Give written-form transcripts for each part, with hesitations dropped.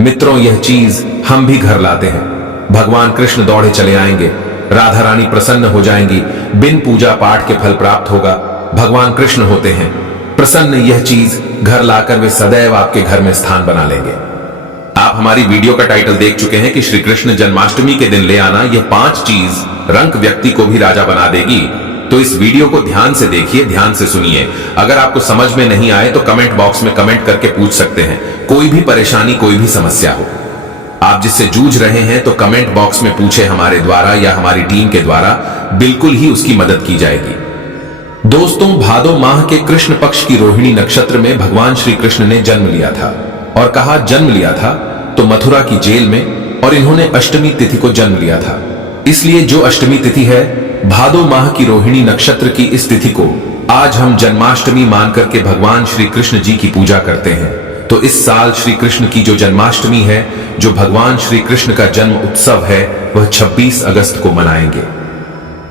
मित्रों, यह चीज हम भी घर लाते हैं। भगवान कृष्ण दौड़े चले आएंगे, राधा रानी प्रसन्न हो जाएंगी, बिन पूजा पाठ के फल प्राप्त होगा। भगवान कृष्ण होते हैं प्रसन्न। यह चीज घर लाकर वे सदैव आपके घर में स्थान बना लेंगे। आप हमारी वीडियो का टाइटल देख चुके हैं कि श्री कृष्ण जन्माष्टमी के दिन ले आना यह 5 चीज रंक व्यक्ति को भी राजा बना देगी। तो इस वीडियो को ध्यान से देखिए, ध्यान से सुनिए। अगर आपको समझ में नहीं आए तो कमेंट बॉक्स में कमेंट करके पूछ सकते हैं। कोई भी परेशानी, कोई भी समस्या हो, आप जिससे जूझ रहे हैं तो कमेंट बॉक्स में पूछे हमारे द्वारा या हमारी टीम के द्वारा, बिल्कुल ही उसकी मदद की जाएगी। दोस्तों, भादो माह के कृष्ण पक्ष की रोहिणी नक्षत्र में भगवान श्री कृष्ण ने जन्म लिया था। और कहा जन्म लिया था तो मथुरा की जेल में, और इन्होंने अष्टमी तिथि को जन्म लिया था। इसलिए जो अष्टमी तिथि है, भादो माह की रोहिणी नक्षत्र की इस तिथि को आज हम जन्माष्टमी मान करके भगवान श्री कृष्ण जी की पूजा करते हैं। तो इस साल श्री कृष्ण की जो जन्माष्टमी है, जो भगवान श्री कृष्ण का जन्म उत्सव है, वह 26 अगस्त को मनाएंगे।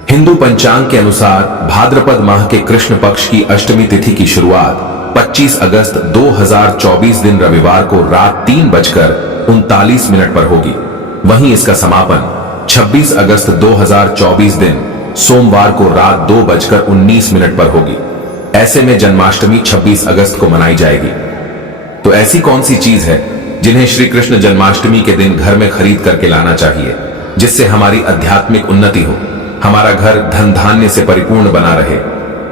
हिंदू पंचांग के अनुसार भाद्रपद माह के कृष्ण पक्ष की अष्टमी तिथि की शुरुआत 25 अगस्त 2024 दिन रविवार को रात 3:39 पर होगी। वहीं इसका समापन 26 अगस्त 2024 दिन सोमवार को रात 2:19 पर होगी। ऐसे में जन्माष्टमी 26 अगस्त को मनाई जाएगी। तो ऐसी कौन सी चीज है जिन्हें श्री कृष्ण जन्माष्टमी के दिन घर में खरीद करके लाना चाहिए, जिससे हमारी आध्यात्मिक उन्नति हो, हमारा घर धन धान्य से परिपूर्ण बना रहे।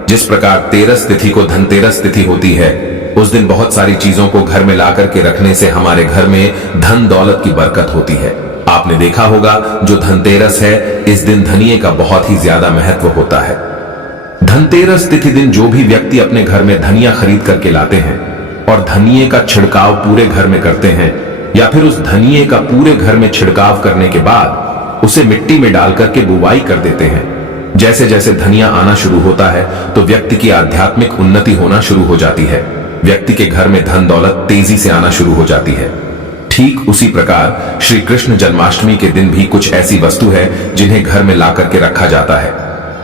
जिस प्रकार तेरस तिथि को धनतेरस तिथि होती है, उस दिन बहुत सारी चीजों को घर में ला करके रखने से हमारे घर में धन दौलत की बरकत होती है। आपने देखा होगा जो धनतेरस है, इस दिन धनिये का बहुत ही ज्यादा महत्व होता है। धनतेरस तिथि दिन जो भी व्यक्ति अपने घर में धनिया खरीद करके लाते हैं और धनिये का छिड़काव पूरे घर में करते हैं, या फिर उस धनिये का पूरे घर में छिड़काव करने के बाद उसे मिट्टी में डाल करके बुवाई कर देते हैं, जैसे जैसे धनिया आना शुरू होता है तो व्यक्ति की आध्यात्मिक उन्नति होना शुरू हो जाती है। व्यक्ति के घर में धन दौलत तेजी से आना शुरू हो जाती है। ठीक उसी प्रकार श्री कृष्ण जन्माष्टमी के दिन भी कुछ ऐसी वस्तु है जिन्हें घर में ला करके रखा जाता है,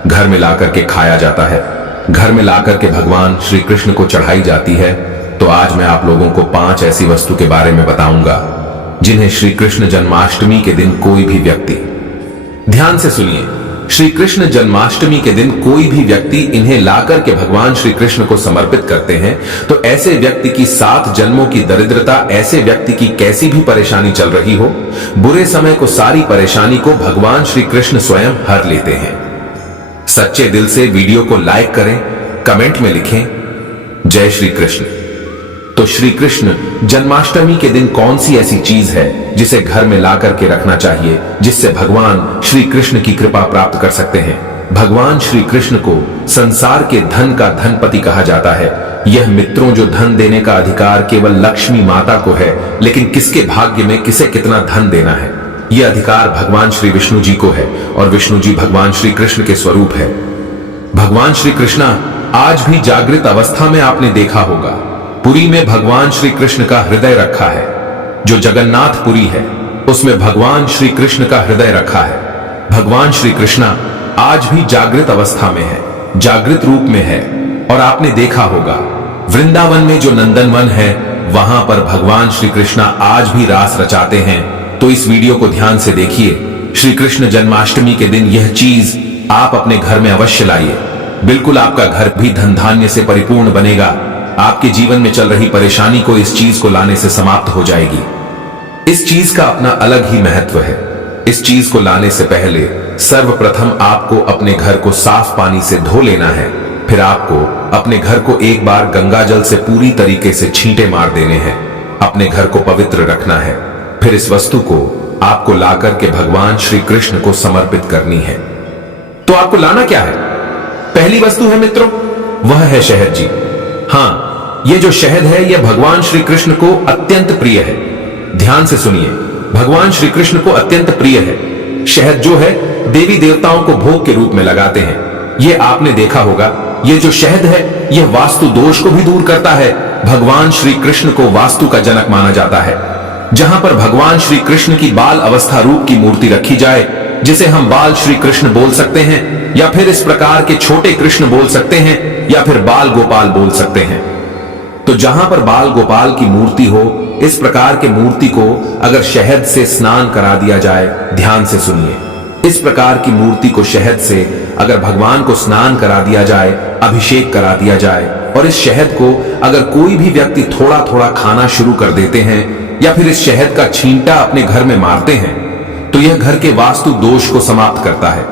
घर में ला करके खाया जाता है, घर में ला करके भगवान श्री कृष्ण को चढ़ाई जाती है। तो आज मैं आप लोगों को 5 ऐसी वस्तु के बारे में बताऊंगा जिन्हें श्री कृष्ण जन्माष्टमी के दिन कोई भी व्यक्ति, ध्यान से सुनिए, श्री कृष्ण जन्माष्टमी के दिन कोई भी व्यक्ति इन्हें लाकर के भगवान श्री कृष्ण को समर्पित करते हैं तो ऐसे व्यक्ति की 7 जन्मों की दरिद्रता, ऐसे व्यक्ति की कैसी भी परेशानी चल रही हो, बुरे समय को, सारी परेशानी को भगवान श्री कृष्ण स्वयं हर लेते हैं। सच्चे दिल से वीडियो को लाइक करें, कमेंट में लिखें जय श्री कृष्ण। तो श्री कृष्ण जन्माष्टमी के दिन कौन सी ऐसी चीज है जिसे घर में ला करके रखना चाहिए, जिससे भगवान श्री कृष्ण की कृपा प्राप्त कर सकते हैं। भगवान श्री कृष्ण को संसार के धन का धनपति कहा जाता है। यह मित्रों, जो धन देने का अधिकार केवल लक्ष्मी माता को है, लेकिन किसके भाग्य में किसे कितना धन देना है, यह अधिकार भगवान श्री विष्णु जी को है, और विष्णु जी भगवान श्री कृष्ण के स्वरूप है। भगवान श्री कृष्ण आज भी जागृत अवस्था में आपने देखा होगा, पुरी में भगवान श्री कृष्ण का हृदय रखा है। जो जगन्नाथपुरी है उसमें भगवान श्री कृष्ण का हृदय रखा है। भगवान श्री कृष्ण आज भी जागृत अवस्था में है, जागृत रूप में है। और आपने देखा होगा वृंदावन में जो नंदनवन है, वहां पर भगवान श्री कृष्ण आज भी रास रचाते हैं। तो इस वीडियो को ध्यान से देखिए। श्री कृष्ण जन्माष्टमी के दिन यह चीज आप अपने घर में अवश्य लाइए। बिल्कुल आपका घर भी धन धान्य से परिपूर्ण बनेगा। आपके जीवन में चल रही परेशानी को इस चीज को लाने से समाप्त हो जाएगी। इस चीज का अपना अलग ही महत्व है। इस चीज को लाने से पहले सर्वप्रथम आपको अपने घर को साफ पानी से धो लेना है। फिर आपको अपने घर को एक बार गंगा जल से पूरी तरीके से छींटे मार देने हैं। अपने घर को पवित्र रखना है। फिर इस वस्तु को आपको लाकर के भगवान श्री कृष्ण को समर्पित करनी है। तो आपको लाना क्या है? पहली वस्तु है मित्रों, वह है शहद जी। हाँ, यह जो शहद है यह भगवान श्री कृष्ण को अत्यंत प्रिय है। ध्यान से सुनिए, भगवान श्री कृष्ण को अत्यंत प्रिय है। शहद जो है देवी देवताओं को भोग के रूप में लगाते हैं। यह आपने देखा होगा। यह जो शहद है यह वास्तु दोष को भी दूर करता है। भगवान श्री कृष्ण को वास्तु का जनक माना जाता है। जहां पर भगवान श्री कृष्ण की बाल अवस्था रूप की मूर्ति रखी जाए, जिसे हम बाल श्री कृष्ण बोल सकते हैं, या फिर इस प्रकार के छोटे कृष्ण बोल सकते हैं, या फिर बाल गोपाल बोल सकते हैं। तो जहां पर बाल गोपाल की मूर्ति हो, इस प्रकार के मूर्ति को अगर शहद से स्नान करा दिया जाए, ध्यान से सुनिए, इस प्रकार की मूर्ति को शहद से अगर भगवान को स्नान करा दिया जाए, अभिषेक करा दिया जाए, और इस शहद को अगर कोई भी व्यक्ति थोड़ा थोड़ा खाना शुरू कर देते हैं या फिर इस शहद का छींटा अपने घर में मारते हैं, तो यह घर के वास्तु दोष को समाप्त करता है।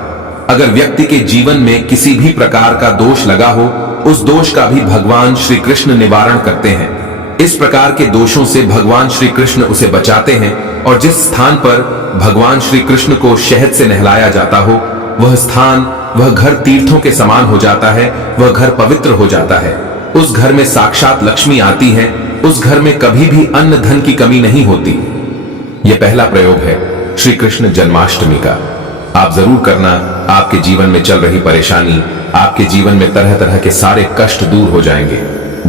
अगर व्यक्ति के जीवन में किसी भी प्रकार का दोष लगा हो, उस दोष का भी भगवान श्री कृष्ण निवारण करते हैं। इस प्रकार के दोषों से भगवान श्री कृष्ण उसे बचाते हैं, और जिस स्थान पर भगवान श्री कृष्ण को शहद से नहलाया जाता हो, वह स्थान, वह घर तीर्थों के समान हो जाता है, वह घर पवित्र हो जाता है। उस घर में साक्षात लक्ष्मी आती है, उस घर में कभी भी अन्न धन की कमी नहीं होती। यह पहला प्रयोग है श्री कृष्ण जन्माष्टमी का। आप जरूर करना, आपके जीवन में चल रही परेशानी, आपके जीवन में तरह तरह के सारे कष्ट दूर हो जाएंगे।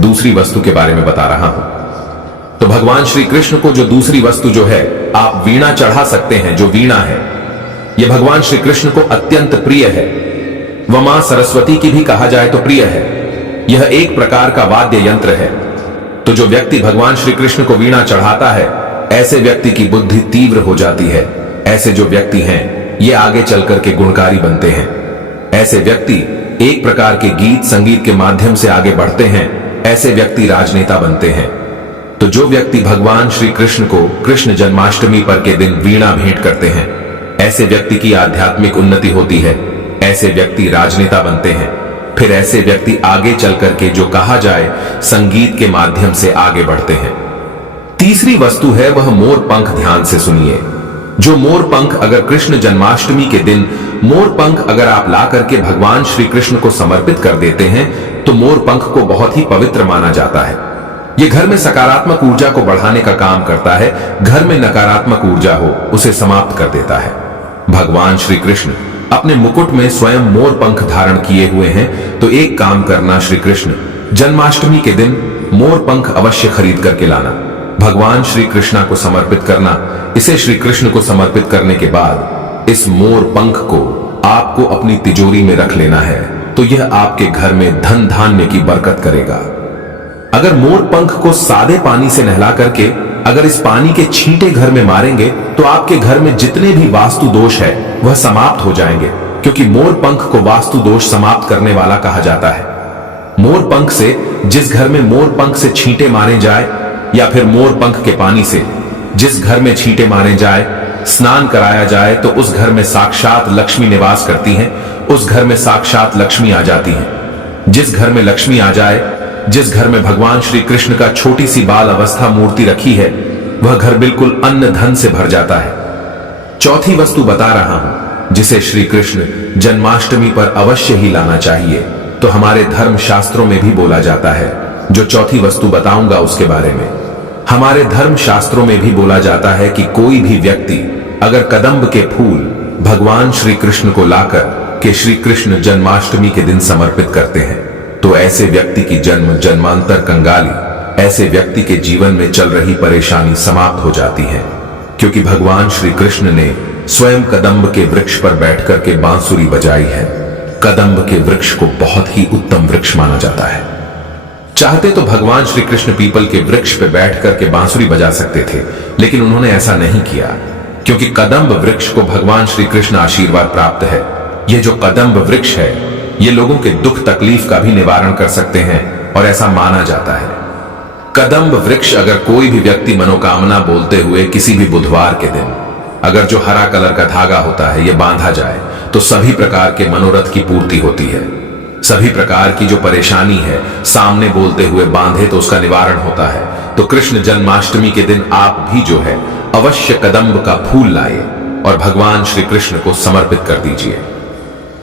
दूसरी वस्तु के बारे में बता रहा हूं। तो भगवान श्री कृष्ण को जो दूसरी वस्तु जो है, आप वीणा चढ़ा सकते हैं। जो वीणा है, यह भगवान श्री कृष्ण को अत्यंत प्रिय है। वह मां सरस्वती की भी कहा जाए तो प्रिय है। यह एक प्रकार का वाद्य यंत्र है। तो जो व्यक्ति भगवान श्री कृष्ण को वीणा चढ़ाता है, ऐसे व्यक्ति की बुद्धि तीव्र हो जाती है। ऐसे जो व्यक्ति हैं, ये आगे चलकर के गुणकारी बनते हैं। ऐसे व्यक्ति एक प्रकार के गीत संगीत के माध्यम से आगे बढ़ते हैं। ऐसे व्यक्ति राजनेता बनते हैं। तो जो व्यक्ति भगवान श्री कृष्ण को कृष्ण जन्माष्टमी पर के दिन वीणा भेंट करते हैं, ऐसे व्यक्ति की आध्यात्मिक उन्नति होती है। ऐसे व्यक्ति राजनेता बनते हैं। फिर ऐसे व्यक्ति आगे चल करके जो कहा जाए संगीत के माध्यम से आगे बढ़ते हैं। तीसरी वस्तु है वह मोर पंख। ध्यान से सुनिए। जो मोर पंख अगर कृष्ण जन्माष्टमी के दिन मोर पंख अगर आप ला करके भगवान श्री कृष्ण को समर्पित कर देते हैं, तो मोर पंख को बहुत ही पवित्र माना जाता है। यह घर में सकारात्मक ऊर्जा को बढ़ाने का काम करता है। घर में नकारात्मक ऊर्जा हो, उसे समाप्त कर देता है। भगवान श्री कृष्ण अपने मुकुट में स्वयं मोर पंख धारण किए हुए हैं। तो एक काम करना, श्री कृष्ण जन्माष्टमी के दिन मोर पंख अवश्य खरीद करके लाना, भगवान श्री कृष्ण को समर्पित करना। इसे श्री कृष्ण को समर्पित करने के बाद इस मोर पंख को आपको अपनी तिजोरी में रख लेना है। तो यह आपके घर में धन धान्य की बरकत करेगा। अगर मोर पंख को सादे पानी से नहला करके अगर इस पानी के छींटे घर में मारेंगे, तो आपके घर में जितने भी वास्तु दोष है वह समाप्त हो जाएंगे। क्योंकि मोर पंख को वास्तु दोष समाप्त करने वाला कहा जाता है। मोर पंख से, जिस घर में मोर पंख से छींटे मारे जाए, या फिर मोर पंख के पानी से जिस घर में छींटे मारे जाए, स्नान कराया जाए, तो उस घर में साक्षात लक्ष्मी निवास करती हैं। उस घर में साक्षात लक्ष्मी आ जाती है। जिस घर में लक्ष्मी आ जाए, जिस घर में भगवान श्री कृष्ण का छोटी सी बाल अवस्था मूर्ति रखी है, वह घर बिल्कुल अन्न धन से भर जाता है। चौथी वस्तु बता रहा हूं, जिसे श्री कृष्ण जन्माष्टमी पर अवश्य ही लाना चाहिए। तो हमारे धर्म शास्त्रों में भी बोला जाता है। जो चौथी वस्तु बताऊंगा उसके बारे में, हमारे धर्म शास्त्रों में भी बोला जाता है कि कोई भी व्यक्ति अगर कदम्ब के फूल भगवान श्री कृष्ण को लाकर के श्री कृष्ण जन्माष्टमी के दिन समर्पित करते हैं, तो ऐसे व्यक्ति की जन्म जन्मांतर कंगाली, ऐसे व्यक्ति के जीवन में चल रही परेशानी समाप्त हो जाती है। क्योंकि भगवान श्री कृष्ण ने स्वयं कदम्ब के वृक्ष पर बैठकर के बांसुरी बजाई है। कदम्ब के वृक्ष को बहुत ही उत्तम वृक्ष माना जाता है। चाहते तो भगवान श्री कृष्ण पीपल के वृक्ष पर बैठकर के बांसुरी बजा सकते थे, लेकिन उन्होंने ऐसा नहीं किया। क्योंकि कदम्ब वृक्ष को भगवान श्री कृष्ण आशीर्वाद प्राप्त है। यह जो कदम्ब वृक्ष है, ये लोगों के दुख तकलीफ का भी निवारण कर सकते हैं, और ऐसा माना जाता है। कदम्ब वृक्ष अगर कोई भी व्यक्ति मनोकामना बोलते हुए किसी भी बुधवार के दिन अगर जो हरा कलर का धागा होता है ये बांधा जाए, तो सभी प्रकार के मनोरथ की पूर्ति होती है। सभी प्रकार की जो परेशानी है सामने बोलते हुए बांधे तो उसका निवारण होता है। तो कृष्ण जन्माष्टमी के दिन आप भी जो है अवश्य कदम्ब का फूल लाए और भगवान श्री कृष्ण को समर्पित कर दीजिए।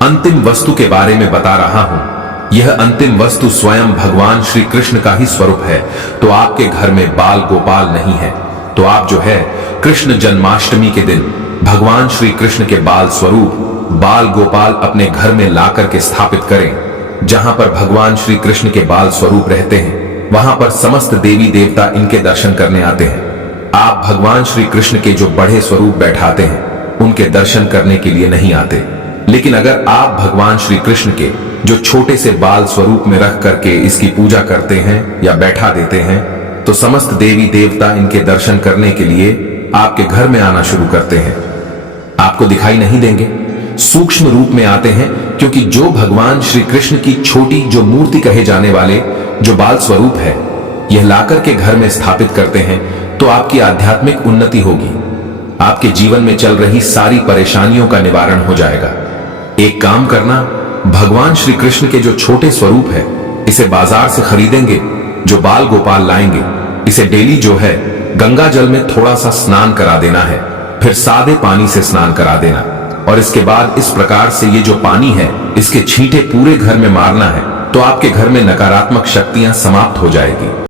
अंतिम वस्तु के बारे में बता रहा हूं। यह अंतिम वस्तु स्वयं भगवान श्री कृष्ण का ही स्वरूप है। तो आपके घर में बाल गोपाल नहीं है, तो आप जो है कृष्ण जन्माष्टमी के दिन भगवान श्री कृष्ण के बाल स्वरूप बाल गोपाल अपने घर में ला करके स्थापित करें। जहां पर भगवान श्री कृष्ण के बाल स्वरूप रहते हैं, वहां पर समस्त देवी देवता इनके दर्शन करने आते हैं। आप भगवान श्री कृष्ण के जो बड़े स्वरूप बैठाते हैं, उनके दर्शन करने के लिए नहीं आते। लेकिन अगर आप भगवान श्री कृष्ण के जो छोटे से बाल स्वरूप में रख करके इसकी पूजा करते हैं या बैठा देते हैं, तो समस्त देवी देवता इनके दर्शन करने के लिए आपके घर में आना शुरू करते हैं। आपको दिखाई नहीं देंगे, सूक्ष्म रूप में आते हैं, क्योंकि जो भगवान श्री कृष्ण की छोटी जो मूर्ति कहे जाने वाले जो बाल स्वरूप है, यह लाकर के घर में स्थापित करते हैं, तो आपकी आध्यात्मिक उन्नति होगी। आपके जीवन में चल रही सारी परेशानियों का निवारण हो जाएगा। एक काम करना, भगवान श्री कृष्ण के जो छोटे स्वरूप है, इसे बाजार से खरीदेंगे, जो बाल गोपाल लाएंगे, इसे डेली जो है गंगा जल में थोड़ा सा स्नान करा देना है, फिर सादे पानी से स्नान करा देना, और इसके बाद इस प्रकार से ये जो पानी है इसके छींटे पूरे घर में मारना है, तो आपके घर में नकारात्मक शक्तियां समाप्त हो जाएगी।